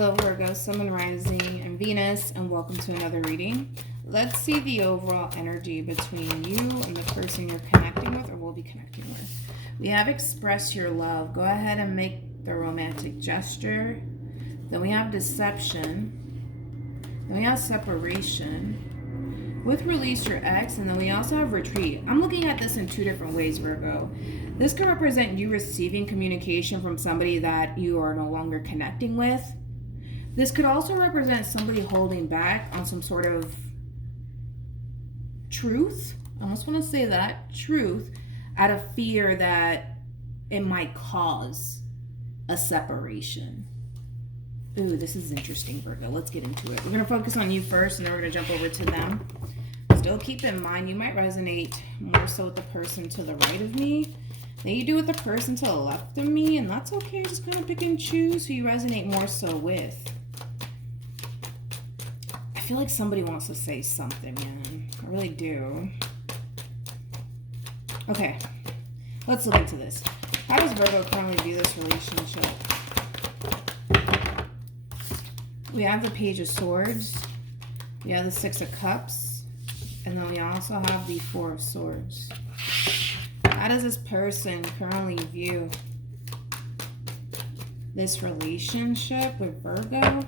Hello Virgo, Sun, and Rising, and Venus, and welcome to another reading. Let's see the overall energy between you and the person you're connecting with or will be connecting with. We have express your love. Go ahead and make the romantic gesture. Then we have deception. Then we have separation. With release your ex, and then we also have retreat. I'm looking at this in two different ways, Virgo. This could represent you receiving communication from somebody that you are no longer connecting with. This could also represent somebody holding back on some sort of truth. I almost want to say that, truth, out of fear that it might cause a separation. Ooh, this is interesting, Virgo. Let's get into it. We're going to focus on you first, and then we're going to jump over to them. Still keep in mind, you might resonate more so with the person to the right of me than you do with the person to the left of me, and that's okay. Just kind of pick and choose who you resonate more so with. I feel like somebody wants to say something, man. I really do. Okay, let's look into this. How does Virgo currently view this relationship? We have the Page of Swords. We have the Six of Cups. And then we also have the Four of Swords. How does this person currently view this relationship with Virgo?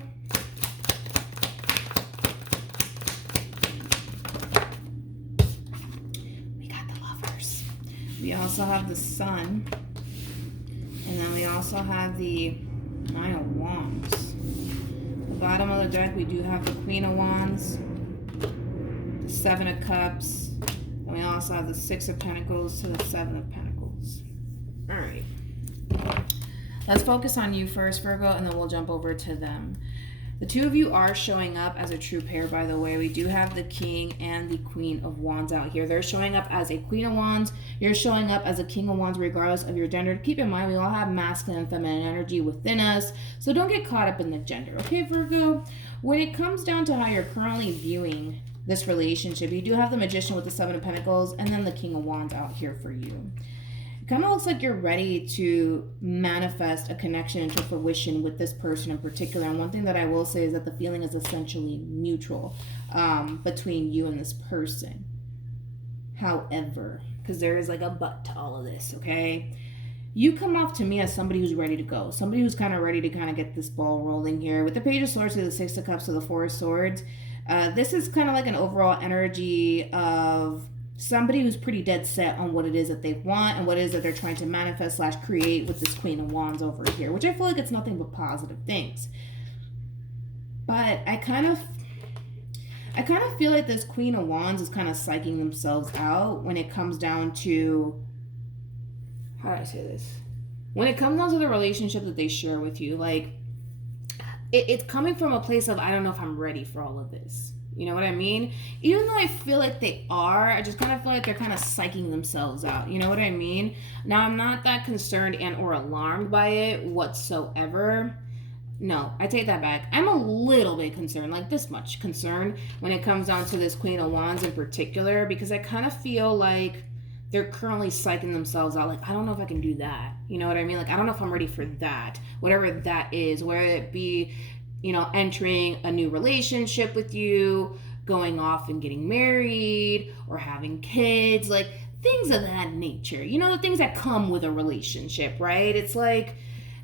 We got the Lovers. We also have the Sun. And then we also have the Nine of Wands. The bottom of the deck, we do have the Queen of Wands, the Seven of Cups, and we also have the Six of Pentacles to the Seven of Pentacles. All right. Let's focus on you first, Virgo, and then we'll jump over to them. The two of you are showing up as a true pair, by the way. We do have the King and the Queen of Wands out here. They're showing up as a Queen of Wands. You're showing up as a King of Wands regardless of your gender. Keep in mind, we all have masculine and feminine energy within us, so don't get caught up in the gender, okay, Virgo? When it comes down to how you're currently viewing this relationship, you do have the Magician with the Seven of Pentacles and then the King of Wands out here for you. It kind of looks like you're ready to manifest a connection into fruition with this person in particular. And one thing that I will say is that the feeling is essentially mutual between you and this person. However, because there is like a but to all of this, okay? You come off to me as somebody who's ready to go. Somebody who's kind of ready to kind of get this ball rolling here. With the Page of Swords to the Six of Cups to the Four of Swords, this is kind of like an overall energy of somebody who's pretty dead set on what it is that they want and what it is that they're trying to manifest / create with this Queen of Wands over here, which I feel like it's nothing but positive things. But I kind of feel like this Queen of Wands is kind of psyching themselves out when it comes down to, how do I say this? When it comes down to the relationship that they share with you, like, it's coming from a place of, I don't know if I'm ready for all of this. You know what I mean? Even though I feel like they are, I just kind of feel like they're kind of psyching themselves out. You know what I mean? Now, I'm not that concerned and or alarmed by it whatsoever. No, I take that back. I'm a little bit concerned, like this much concerned when it comes down to this Queen of Wands in particular, because I kind of feel like they're currently psyching themselves out. Like, I don't know if I can do that. You know what I mean? Like, I don't know if I'm ready for that. Whatever that is, whether it be, you know, entering a new relationship with you, going off and getting married, or having kids, like things of that nature. You know, the things that come with a relationship, right? It's like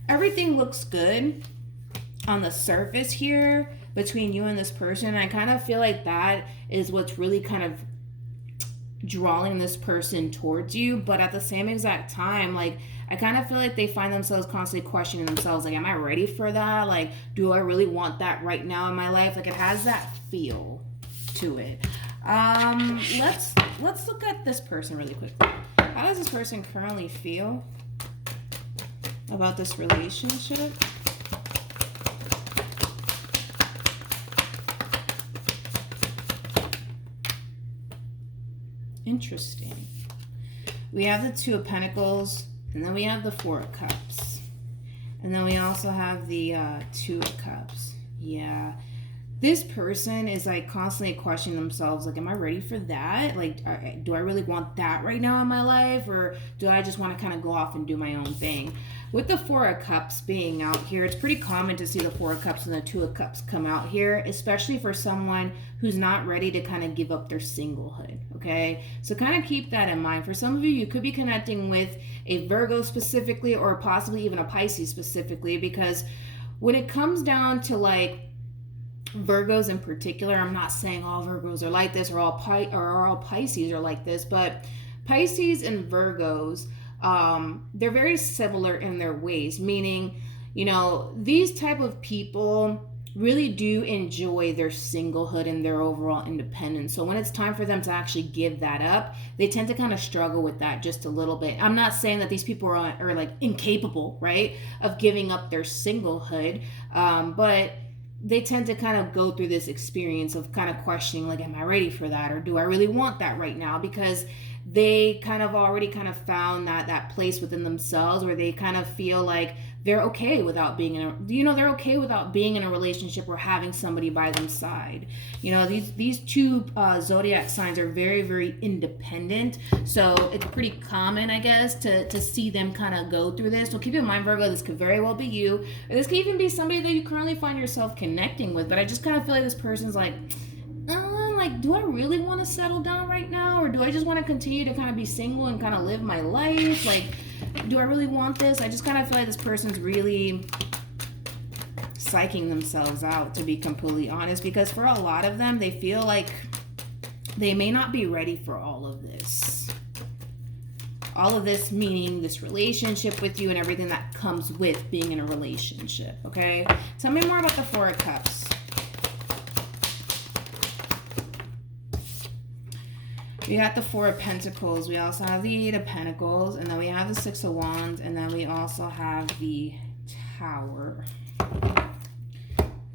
everything looks good on the surface here between you and this person. And I kind of feel like that is what's really kind of drawing this person towards you. But at the same exact time, like, I kind of feel like they find themselves constantly questioning themselves. Like, am I ready for that? Like, do I really want that right now in my life? Like, it has that feel to it. Let's look at this person really quickly. How does this person currently feel about this relationship? Interesting. We have the Two of Pentacles, and then we have the Four of Cups. And then we also have the Two of Cups. Yeah. this person is like constantly questioning themselves, like, am I ready for that? Like, do I really want that right now in my life, or do I just want to kind of go off and do my own thing? With the Four of Cups being out here, it's pretty common to see the Four of Cups and the Two of Cups come out here, especially for someone who's not ready to kind of give up their singlehood, okay? So kind of keep that in mind. For some of you, you could be connecting with a Virgo specifically, or possibly even a Pisces specifically, because when it comes down to like Virgos in particular, I'm not saying all Virgos are like this, or all Pisces are like this, but Pisces and Virgos, they're very similar in their ways, meaning, you know, these type of people really do enjoy their singlehood and their overall independence. So when it's time for them to actually give that up, they tend to kind of struggle with that just a little bit. I'm not saying that these people are like incapable, right, of giving up their singlehood, but they tend to kind of go through this experience of kind of questioning, like, am I ready for that, or do I really want that right now? Because they kind of already kind of found that place within themselves where they kind of feel like they're okay without being they're okay without being in a relationship or having somebody by their side. You know, these two zodiac signs are very, very independent. So it's pretty common, I guess, to see them kind of go through this. So keep in mind, Virgo, this could very well be you. Or this could even be somebody that you currently find yourself connecting with. But I just kind of feel like this person's like, do I really want to settle down right now? Or do I just want to continue to kind of be single and kind of live my life? Like, do I really want this? I just kind of feel like this person's really psyching themselves out, to be completely honest, because for a lot of them, they feel like they may not be ready for all of this. All of this meaning this relationship with you and everything that comes with being in a relationship, okay? Tell me more about the Four of Cups. We got the Four of Pentacles. We also have the Eight of Pentacles. And then we have the Six of Wands. And then we also have the Tower.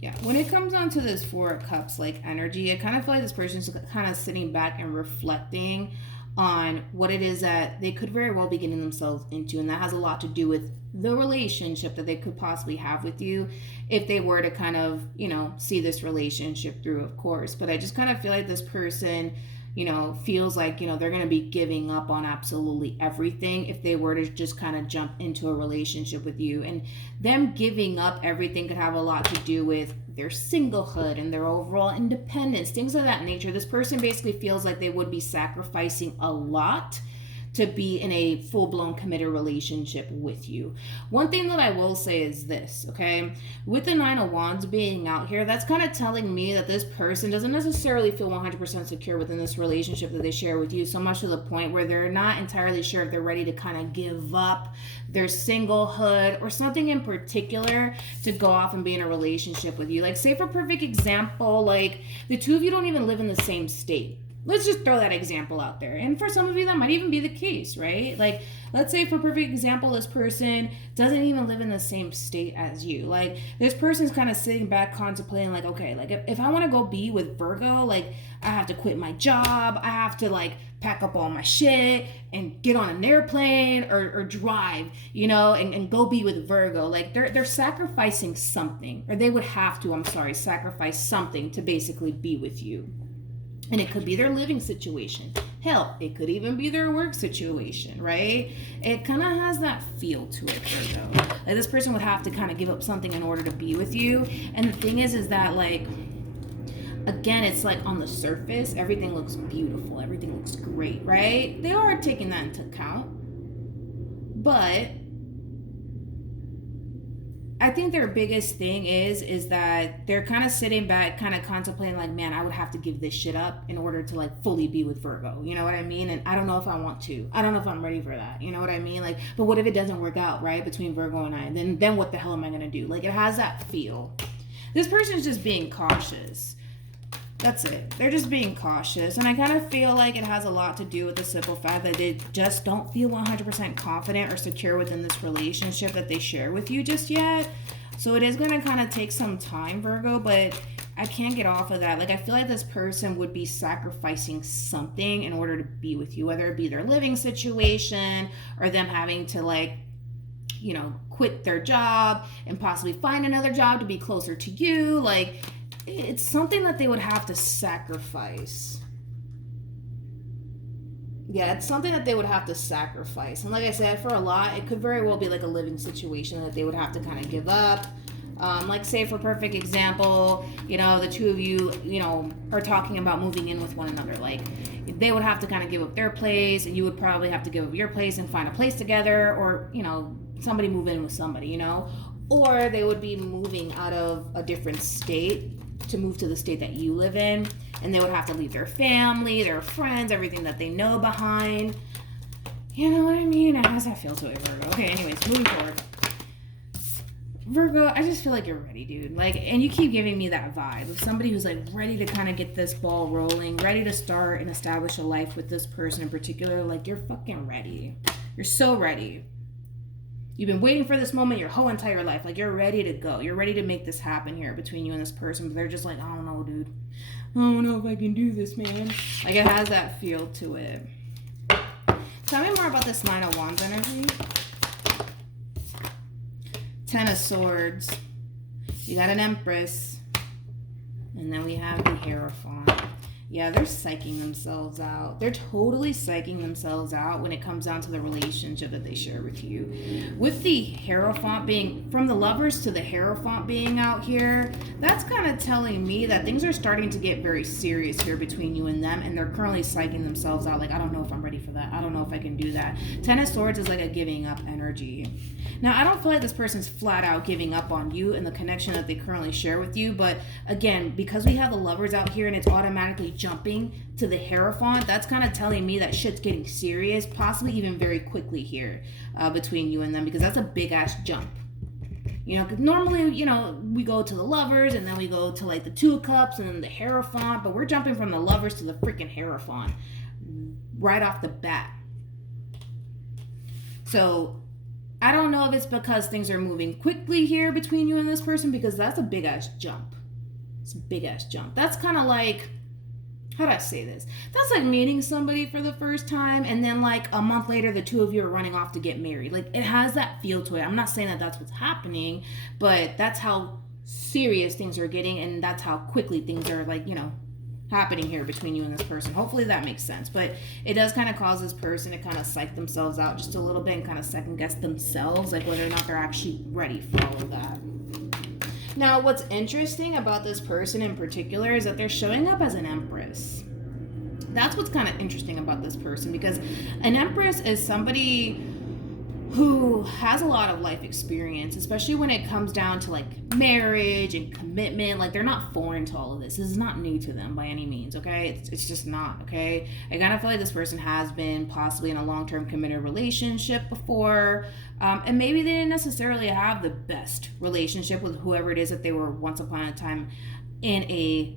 Yeah, when it comes down to this Four of Cups, like energy, I kind of feel like this person's kind of sitting back and reflecting on what it is that they could very well be getting themselves into. And that has a lot to do with the relationship that they could possibly have with you if they were to kind of, you know, see this relationship through, of course. But I just kind of feel like this person, you know, feels like, you know, they're going to be giving up on absolutely everything if they were to just kind of jump into a relationship with you. And them giving up everything could have a lot to do with their singlehood and their overall independence, things of that nature. This person basically feels like they would be sacrificing a lot to be in a full-blown committed relationship with you. One thing that I will say is this, okay? With the Nine of Wands being out here, that's kind of telling me that this person doesn't necessarily feel 100% secure within this relationship that they share with you, so much to the point where they're not entirely sure if they're ready to kind of give up their singlehood or something in particular to go off and be in a relationship with you. Like, say for perfect example, like the two of you don't even live in the same state. Let's just throw that example out there. And for some of you, that might even be the case, right? Like, let's say for perfect example, this person doesn't even live in the same state as you. Like, this person's kind of sitting back contemplating, like, okay, like if I want to go be with Virgo, like I have to quit my job. I have to like pack up all my shit and get on an airplane or drive, you know, and go be with Virgo. Like they're sacrificing something, or they would have to, sacrifice something to basically be with you. And it could be their living situation. Hell, it could even be their work situation, right? It kind of has that feel to it, Virgo. Like this person would have to kind of give up something in order to be with you. And the thing is that like, again, it's like on the surface, everything looks beautiful. Everything looks great, right? They are taking that into account. But I think their biggest thing is that they're kind of sitting back, kind of contemplating like, man, I would have to give this shit up in order to like fully be with Virgo. You know what I mean? And I don't know if I want to. I don't know if I'm ready for that. You know what I mean? Like, but what if it doesn't work out, right? Between Virgo and I, then what the hell am I going to do? Like, it has that feel. This person's just being cautious. That's it. They're just being cautious. And I kind of feel like it has a lot to do with the simple fact that they just don't feel 100% confident or secure within this relationship that they share with you just yet. So it is going to kind of take some time, Virgo, but I can't get off of that. Like, I feel like this person would be sacrificing something in order to be with you, whether it be their living situation or them having to like, you know, quit their job and possibly find another job to be closer to you. Like, it's something that they would have to sacrifice. Yeah, it's something that they would have to sacrifice. And like I said, for a lot, it could very well be like a living situation that they would have to kind of give up. Like say for perfect example, you know, the two of you, you know, are talking about moving in with one another. Like they would have to kind of give up their place, and you would probably have to give up your place and find a place together, or, you know, somebody move in with somebody, you know, or they would be moving out of a different state to move to the state that you live in, and they would have to leave their family, their friends, everything that they know behind. You know what I mean? How does that feel to it, Virgo? Okay, anyways, moving forward. Virgo, I just feel like you're ready, dude. Like, and you keep giving me that vibe of somebody who's like ready to kind of get this ball rolling, ready to start and establish a life with this person in particular. Like, you're fucking ready. You're so ready. You've been waiting for this moment your whole entire life. Like, you're ready to go. You're ready to make this happen here between you and this person. But they're just like, I don't know, dude. I don't know if I can do this, man. Like, it has that feel to it. Tell me more about this Nine of Wands energy. Ten of Swords. You got an Empress. And then we have the Hierophant. Yeah, they're psyching themselves out. They're totally psyching themselves out when it comes down to the relationship that they share with you. With the Hierophant being, from the Lovers to the Hierophant being out here, that's kind of telling me that things are starting to get very serious here between you and them, and they're currently psyching themselves out. Like, I don't know if I'm ready for that. I don't know if I can do that. Ten of Swords is like a giving up energy. Now, I don't feel like this person's flat out giving up on you and the connection that they currently share with you, but again, because we have the Lovers out here and it's automatically jumping to the Hierophant, that's kind of telling me that shit's getting serious, possibly even very quickly here between you and them, because that's a big ass jump. You know, because normally, you know, we go to the Lovers and then we go to like the Two of Cups and then the Hierophant, but we're jumping from the Lovers to the freaking Hierophant right off the bat. So I don't know if it's because things are moving quickly here between you and this person, because that's a big ass jump. It's a big ass jump. That's kind of like, how do I say this? That's like meeting somebody for the first time and then like a month later the two of you are running off to get married. Like, it has that feel to it. I'm not saying that that's what's happening, but that's how serious things are getting, and that's how quickly things are, like, you know, happening here between you and this person. Hopefully that makes sense, but it does kind of cause this person to kind of psych themselves out just a little bit and kind of second guess themselves, like whether or not they're actually ready for all of that. Now, what's interesting about this person in particular is that they're showing up as an Empress. That's what's kind of interesting about this person, because an Empress is somebody who has a lot of life experience, especially when it comes down to like marriage and commitment. Like, they're not foreign to all of this. This is not new to them by any means, okay? It's just not, okay? I kind of feel like this person has been possibly in a long-term committed relationship before, and maybe they didn't necessarily have the best relationship with whoever it is that they were once upon a time in a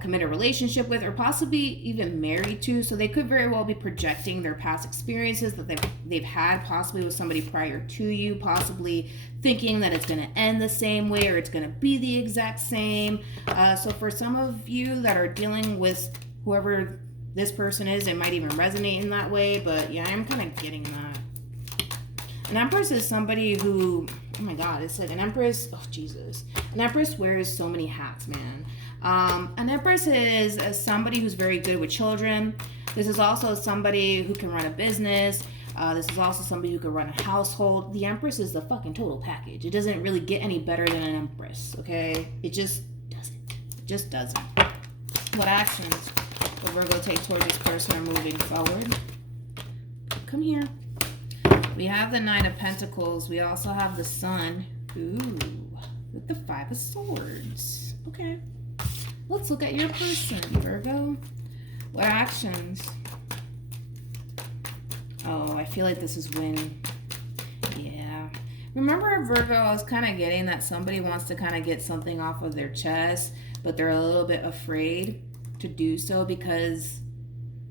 committed relationship with, or possibly even married to. So they could very well be projecting their past experiences that they've had possibly with somebody prior to you, possibly thinking that it's going to end the same way or it's going to be the exact same. So for some of you that are dealing with whoever this person is, it might even resonate in that way. But yeah, I'm kind of getting that. An Empress is somebody who, oh my God, it's like an Empress, oh Jesus. An Empress wears so many hats, man. An Empress is somebody who's very good with children. This is also somebody who can run a business. This is also somebody who can run a household. The Empress is the fucking total package. It doesn't really get any better than an Empress, okay? It just doesn't. It just doesn't. What actions will Virgo take towards this person are moving forward? Come here. We have the Nine of Pentacles. We also have the Sun. Ooh, with the Five of Swords. Okay. Let's look at your person, Virgo. What actions? Oh, I feel like this is when. Yeah. Remember, Virgo, I was kind of getting that somebody wants to kind of get something off of their chest, but they're a little bit afraid to do so because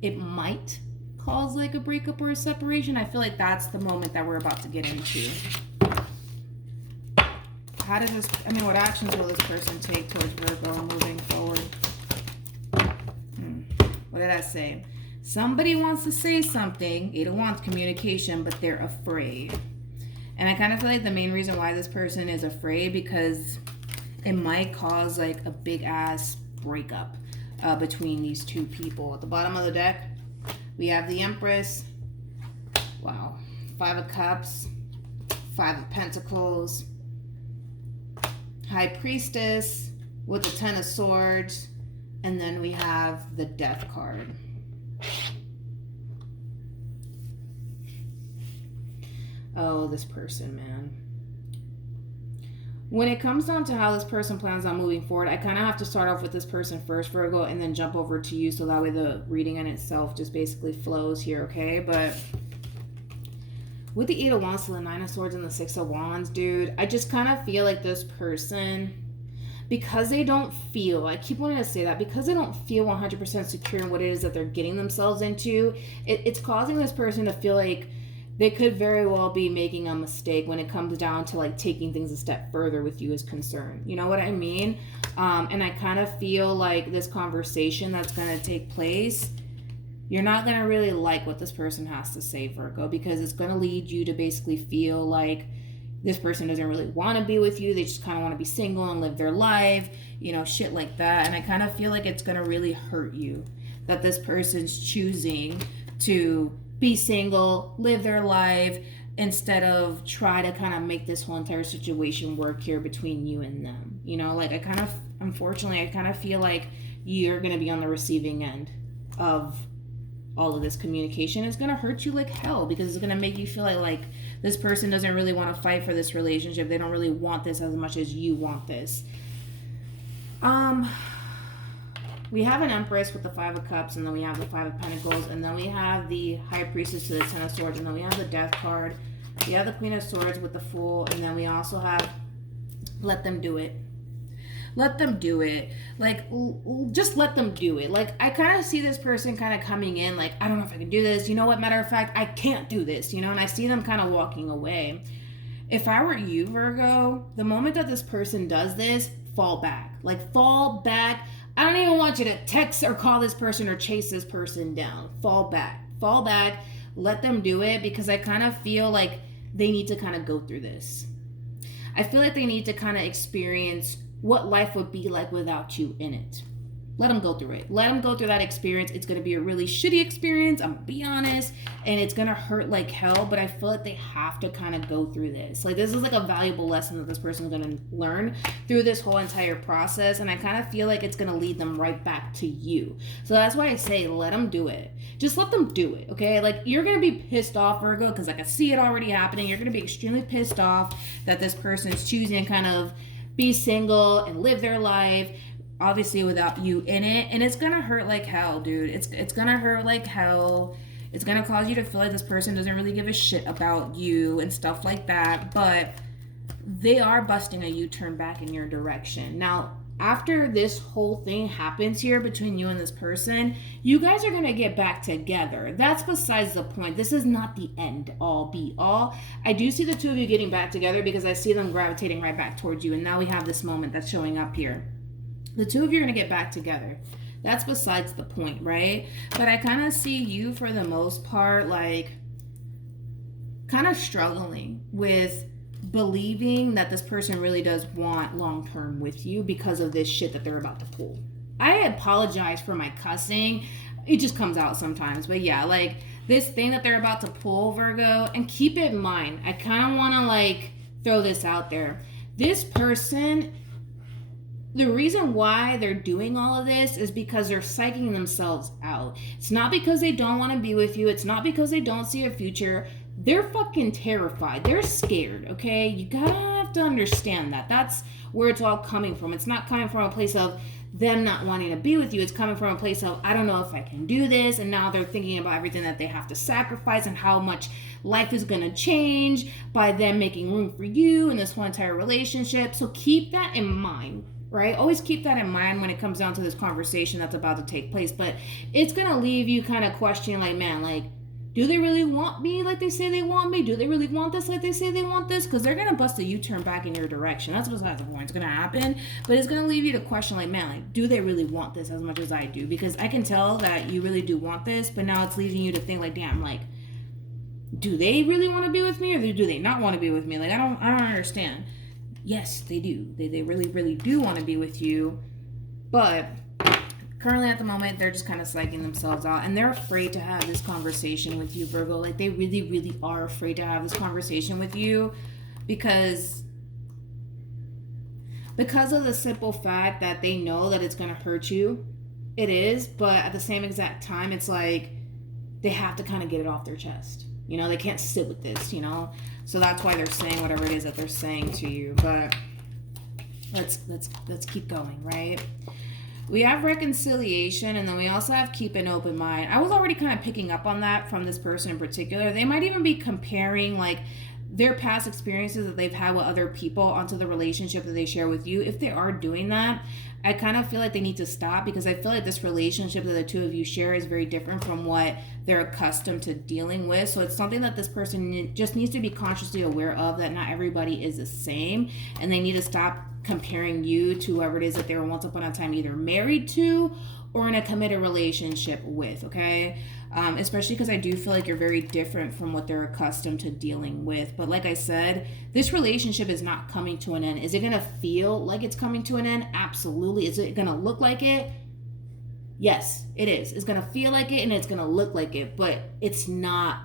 it might cause like a breakup or a separation. I feel like that's the moment that we're about to get into. How does this, what actions will this person take towards Virgo moving forward? What did I say? Somebody wants to say something. Eight of Wands, communication, but they're afraid. And I kind of feel like the main reason why this person is afraid, because it might cause like a big ass breakup between these two people. At the bottom of the deck, we have the Empress. Wow. 5 of Cups, 5 of Pentacles, High Priestess with the 10 of Swords, and then we have the Death card. Oh, this person, man. When it comes down to how this person plans on moving forward, I kind of have to start off with this person first, Virgo, and then jump over to you, so that way the reading in itself just basically flows here, okay? But with the 8 of Wands to the 9 of Swords and the 6 of Wands, dude, I just kind of feel like this person, because they don't feel, I keep wanting to say that, because they don't feel 100% secure in what it is that they're getting themselves into, it's causing this person to feel like they could very well be making a mistake when it comes down to like taking things a step further with you is concerned. You know what I mean? And I kind of feel like this conversation that's going to take place, you're not going to really like what this person has to say, Virgo, because it's going to lead you to basically feel like this person doesn't really want to be with you. They just kind of want to be single and live their life, you know, shit like that. And I kind of feel like it's going to really hurt you that this person's choosing to be single, live their life, instead of try to kind of make this whole entire situation work here between you and them. You know, like unfortunately, I kind of feel like you're going to be on the receiving end of all of this communication. It's going to hurt you like hell, because it's going to make you feel like this person doesn't really want to fight for this relationship. They don't really want this as much as you want this. We have an Empress with the 5 of Cups, and then we have the 5 of Pentacles, and then we have the High Priestess to the 10 of Swords, and then we have the Death card. We have the Queen of Swords with the Fool, and then we also have Let Them Do It. Let them do it. Like, just let them do it. Like, I kind of see this person kind of coming in like, I don't know if I can do this. You know what? Matter of fact, I can't do this, you know? And I see them kind of walking away. If I were you, Virgo, the moment that this person does this, fall back. Like, fall back. I don't even want you to text or call this person or chase this person down. Fall back. Fall back. Let them do it, because I kind of feel like they need to kind of go through this. I feel like they need to kind of experience what life would be like without you in it. Let them go through it. Let them go through that experience. It's going to be a really shitty experience, I'm going to be honest, and it's going to hurt like hell, but I feel like they have to kind of go through this. Like, this is like a valuable lesson that this person is going to learn through this whole entire process, and I kind of feel like it's going to lead them right back to you. So that's why I say let them do it. Just let them do it, okay? Like, you're going to be pissed off, Virgo, because I can see it already happening. You're going to be extremely pissed off that this person is choosing kind of be single and live their life, obviously without you in it, and it's gonna hurt like hell, dude. It's gonna hurt like hell. It's gonna cause you to feel like this person doesn't really give a shit about you and stuff like that, but they are busting a U-turn back in your direction. Now, after this whole thing happens here between you and this person, you guys are going to get back together. That's besides the point. This is not the end all be all. I do see the two of you getting back together, because I see them gravitating right back towards you, and now we have this moment that's showing up here. The two of you are going to get back together. That's besides the point, right? But I kind of see you, for the most part, like, kind of struggling with believing that this person really does want long-term with you because of this shit that they're about to pull. I apologize for my cussing. It just comes out sometimes. But yeah, like, this thing that they're about to pull, Virgo, and keep it in mind, I kind of want to, like, throw this out there. This person, the reason why they're doing all of this is because they're psyching themselves out. It's not because they don't want to be with you. It's not because they don't see a future. They're fucking terrified. They're scared, okay? You gotta have to understand that. That's where it's all coming from. It's not coming from a place of them not wanting to be with you. It's coming from a place of, I don't know if I can do this. And now they're thinking about everything that they have to sacrifice and how much life is gonna change by them making room for you in this whole entire relationship. So keep that in mind, right? Always keep that in mind when it comes down to this conversation that's about to take place. But it's gonna leave you kind of questioning, like, man, like, do they really want me like they say they want me? Do they really want this like they say they want this? Because they're going to bust a U-turn back in your direction. That's besides the point. It's going to happen. But it's going to leave you to question, like, man, like, do they really want this as much as I do? Because I can tell that you really do want this, but now it's leading you to think, like, damn, like, do they really want to be with me, or do they not want to be with me? Like, I don't understand. Yes, they do. They really, really do want to be with you. But currently at the moment, they're just kind of psyching themselves out. And they're afraid to have this conversation with you, Virgo. Like, they really, really are afraid to have this conversation with you because of the simple fact that they know that it's going to hurt you. It is, but at the same exact time, it's like they have to kind of get it off their chest. You know, they can't sit with this, you know? So that's why they're saying whatever it is that they're saying to you. But let's keep going, right? We have reconciliation, and then we also have keep an open mind. I was already kind of picking up on that from this person in particular. They might even be comparing, like, their past experiences that they've had with other people onto the relationship that they share with you. If they are doing that, I kind of feel like they need to stop, because I feel like this relationship that the two of you share is very different from what they're accustomed to dealing with. So it's something that this person just needs to be consciously aware of, that not everybody is the same, and they need to stop comparing you to whoever it is that they were once upon a time either married to or in a committed relationship with, okay? Especially because I do feel like you're very different from what they're accustomed to dealing with. But like I said, this relationship is not coming to an end. Is it going to feel like it's coming to an end? Absolutely. Is it going to look like it? Yes, it is. It's going to feel like it and it's going to look like it, but it's not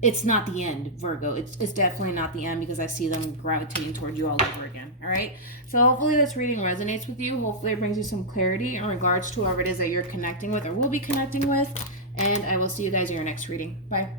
the end, Virgo. It's definitely not the end, because I see them gravitating towards you all over again. All right. So hopefully this reading resonates with you. Hopefully it brings you some clarity in regards to whoever it is that you're connecting with or will be connecting with. And I will see you guys in your next reading. Bye.